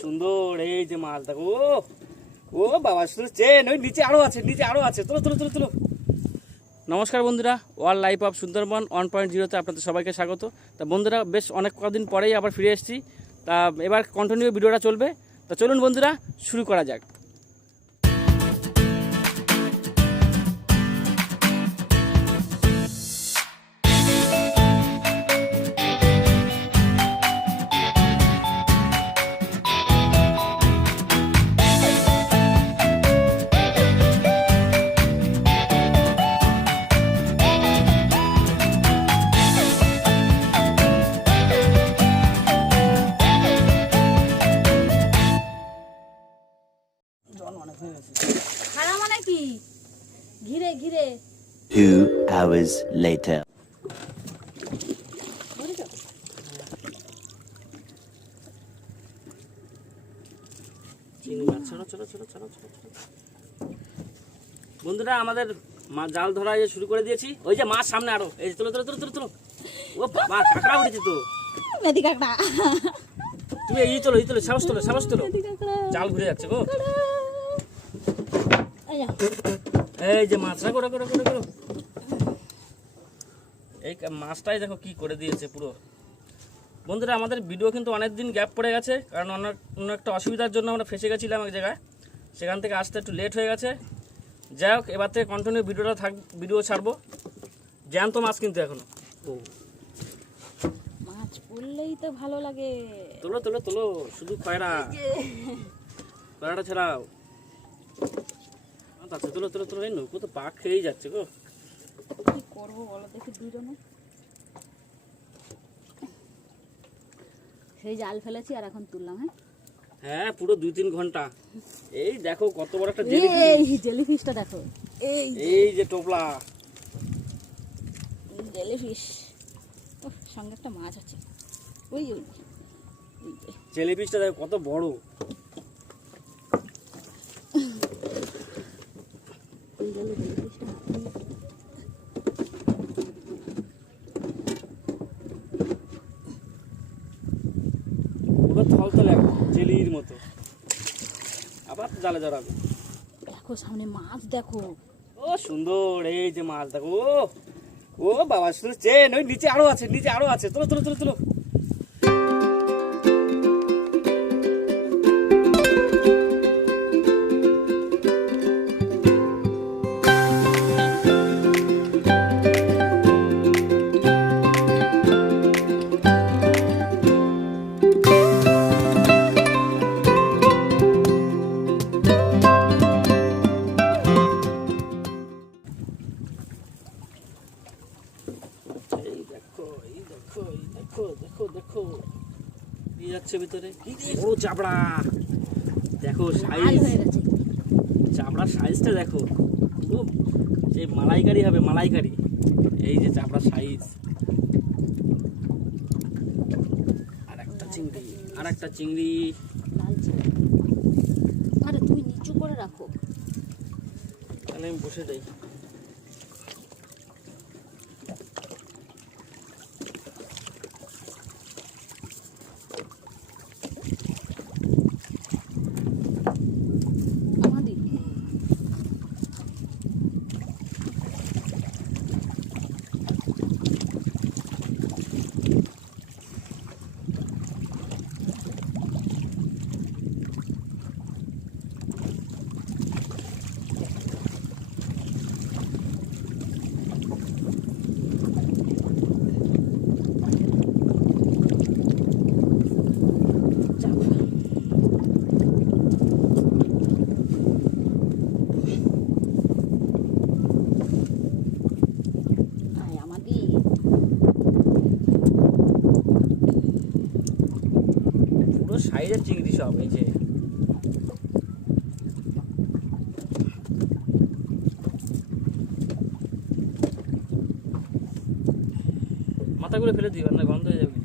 সুন্দর, এই যে মাছ দেখো, ও বাবা, শুধু চেন, ওই নিচে আরও আছে, নিচে আরও আছে। তুলো তুলো তুলো তুলো নমস্কার বন্ধুরা world life of Sundarban one point জিরোতে আপনাদের সবাইকে স্বাগত। তা বন্ধুরা, বেশ অনেক কদিন পরেই আবার ফিরে এসেছি। তা এবার কন্টিনিউ ভিডিওটা চলবে। তা চলুন বন্ধুরা, শুরু করা যাক। খারাপ মানে কি? ঘিরে ঘিরে। Two hours later. বন্ধুরা আমাদের মা জাল ধরা এই শুরু করে দিয়েছি। ওই যে মাছ সামনে আরও। এই যে তুলো তুলো তুলো তুলো তুলো ও বাবা কাঁকড়া উঠেছে তো। মেদি কাকড়া। তুমি এই তোলো এই তোলো সাহস তোলো সাহস তোলো। জাল ঘুরে যাচ্ছে গো। এই যে মাছটা করে করে করে করো। এই মাছটাই দেখো কি করে দিয়েছে পুরো। বন্ধুরা আমাদের ভিডিও কিন্তু অনেক দিন গ্যাপ পড়ে গেছে কারণ অনেক অন্য একটা অসুবিধার জন্য আমরা ফেসে গেছিলাম এক জায়গায়। সেখান থেকে আসতে একটু লেট হয়ে গেছে। যাই হোক এবার থেকে কন্টিনিউ ভিডিওটা থাক ভিডিও ছাড়বো। জ্যান্ত মাছ কিন্তু এখনও। মাছ পড়লেই তো ভালো লাগে। তোলো তোলো তোলো শুধু খয়রা। খয়রাটা ছাড়াও। আচ্ছা তোলো তোলো তোলো এই নৌকো তো পাক খেয়েই যাচ্ছে গো। কি করব বলো দেখি দুজনে। সেই জাল ফেলেছি আর এখন তুললাম হ্যাঁ? হ্যাঁ পুরো দুই তিন ঘণ্টা। এই দেখো কত বড় একটা জেলি এই জেলিফিশটা দেখো। এই এই যে টোপলা। জেলিফিশ। সঙ্গে একটা মাছ আছে। ওই ওই ওই যে। জেলি পিসটা দেখো কত বড়। গেল জেলিফিশটা একদম জেলির মতো। আবার জালে জড়াবে। দেখো সামনে মাছ দেখো। ও সুন্দর। এই যে মাছ দেখো ও। ও বাবা শুধু চেন ওই নিচে আরও আছে নিচে আরও আছে। তুলো তুলো তুলো তুলো। দেখো সাইজ চামড়ার সাইজটা দেখো। খুব যে মালাইকারি হবে মালাইকারি। এই যে চামড়ার সাইজ আর একটা চিংড়ি আর একটা চিংড়ি। আরে তুমি নিচু করে রাখো। তাহলে আমি বসে যাই আমাদের আয় আমাদের পুরো সাইজের চিংড়ি সব এই যে মাথাগুলো ফেলে দিই না গন্ধ হয়ে যাবে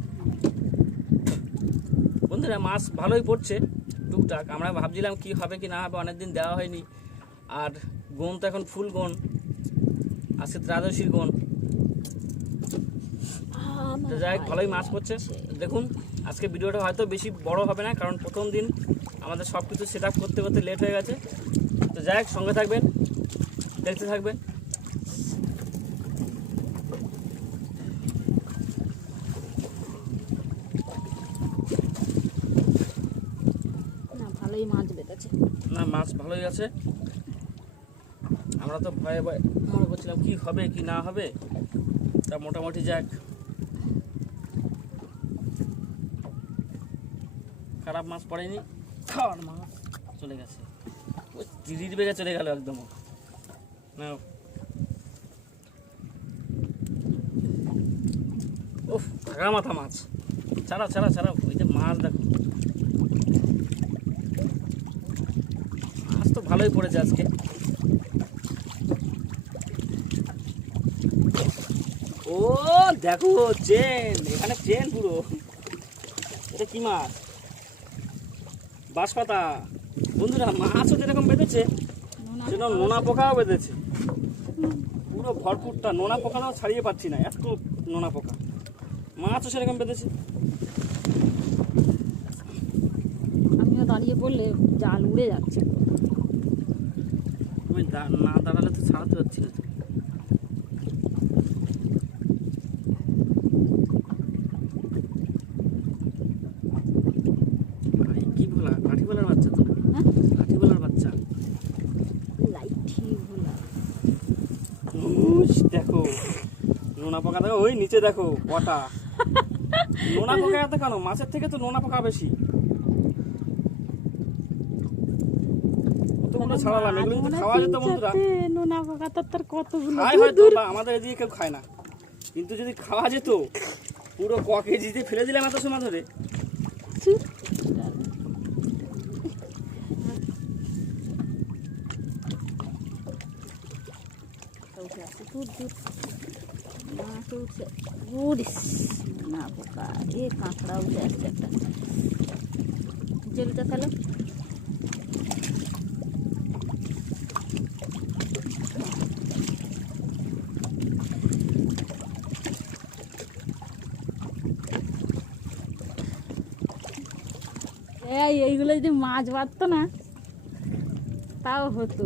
বন্ধুরা মাছ ভালোই পড়ছে টুকটাক। আমরা ভাবছিলাম কি হবে কি না হবে অনেকদিন দেওয়া হয়নি। আর গন তো এখন ফুল গন আজকে ত্রাদশীর গন তো যাই হোক, ভালোই মাছ পড়ছে। দেখুন আজকে ভিডিওটা হয়তো বেশি বড় হবে না কারণ প্রথম দিন আমাদের সব কিছু সেট করতে করতে লেট হয়ে গেছে। তো যাই হোক সঙ্গে থাকবেন দেখতে থাকবেন না ভালোই মাছ বেঁধেছে না মাছ ভালোই আছে। আমরা তো ভয়ে ভয়ে মনে করছিলাম কি হবে, কি না হবে। তা মোটামুটি যাক। খারাপ মাছ পড়েনি। খাওয়ার মাছ চলে গেছে। দিদির বেগে চলে গেল একদম। না উফ ভাগা মাথা মাছ। ছাড়া ছাড়া ছাড়া ওই যে মাছ দেখো মাছ তো ভালোই পড়েছে আজকে। ও, দেখো, চেন। এখানে চেন পুরো। এটা কি মাছ? বাঁশপাতা। বন্ধুরা, মাছও যেরকম বেঁধেছে, সেরকম নোনা পোকাও বেঁধেছে। পুরো ভরপুরটা। নোনা পোকাটাও ছাড়িয়ে পাচ্ছি না, এত নোনা পোকা। মাছও সেরকম বেঁধেছে। আমিও দাঁড়িয়ে পড়লে জাল উড়ে যাচ্ছে। আমি না দাঁড়ালে তো ছাড়াতে পারছি না। তো। ভোলা কাঠি বাচ্চা তো? হ্যাঁ? দেখো। নোনা পোকা দেখো ওই নিচে দেখো কটা। নোনা পোকা এত কেন? মাছের থেকে তো নোনা পোকা বেশি। কতগুলো ছাড়ালাম এগুলো যদি খাওয়া যেত বন্ধুরা। নোনা পোকা তার তার কতগুলো খায় হয়তো বা আমাদের এদিকে কেউ খায় না। কিন্তু যদি খাওয়া যেত পুরো ক কেজিতে ফেলে দিলাম এত সময় ধরে। না পোকা এ কাঁকড়া উঠে আসছে একটা। জলটা ফেলো। এই, এইগুলো যদি মাছ বাঁধতো না, তাও হতো।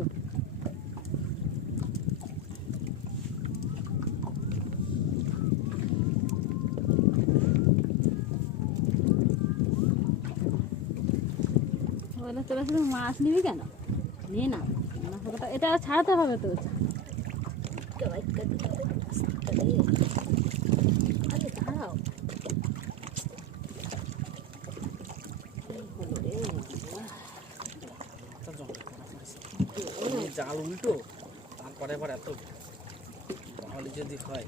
বলে, তোরা শুধু মাছ নিবি কেন? নে না এটা ছাড়াতে হবে তো। আরে দাঁড়াও এই হলো রে বাবা। এই জাল উল্টো তারপরে এবার এত তাহলে যদি হয়।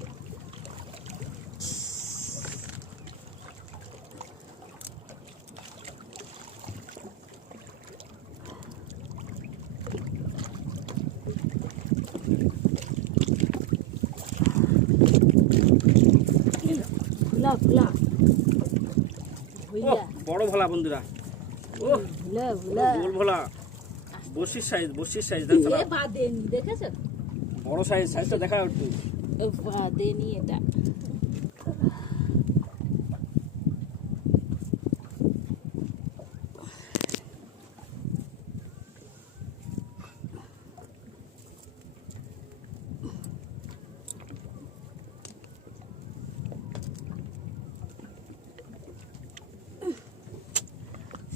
বড় ভোলা বন্ধুরা। ও ভুলা ভোলা। বসির সাইজ বসির সাইজ এ দেখো বাদেনি দেখেছ বড় সাইজ সাইজটা দেখা একটু। এ বাদেনি এটা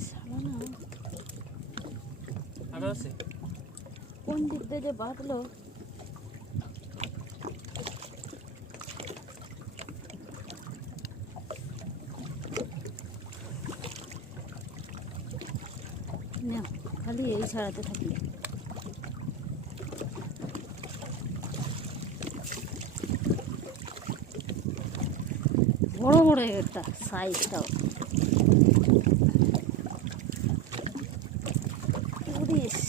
শালা না, আরও আছে কোন যে বাঁধলো। খালি এই ছাড়াতে থাকি। বড় বড় একটা সাইজটাও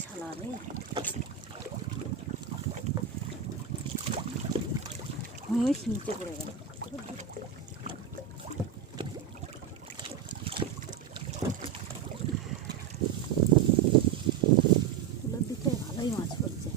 শালা হুমিস নিচে পড়ে গেল। ভালোই মাছ পড়ছে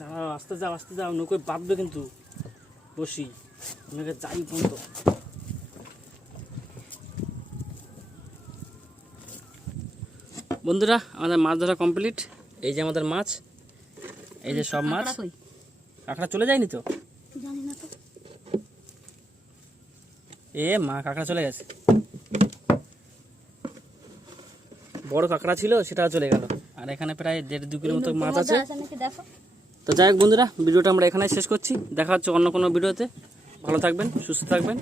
দাঁড়াও আস্তে যাও আস্তে যাও নৌকোয় বাঁধবে কিন্তু। বসি নৌকে যাই পর্যন্ত বন্ধুরা আমাদের মাছ ধরা কমপ্লিট এই যে আমাদের মাছ এই যে সব মাছ। কাঁকড়া চলে যায়নি তো? এ মা কাঁকড়া চলে গেছে। বড় কাঁকড়া ছিল সেটাও চলে গেল। আর এখানে প্রায় দেড় দু কিলো মতো মাছ আছে। আছে দেখো। তো যাই হোক বন্ধুরা, ভিডিওটা আমরা এখানে শেষ করছি। দেখা হচ্ছে অন্য কোনো ভিডিওতে। ভালো থাকবেন, সুস্থ থাকবেন।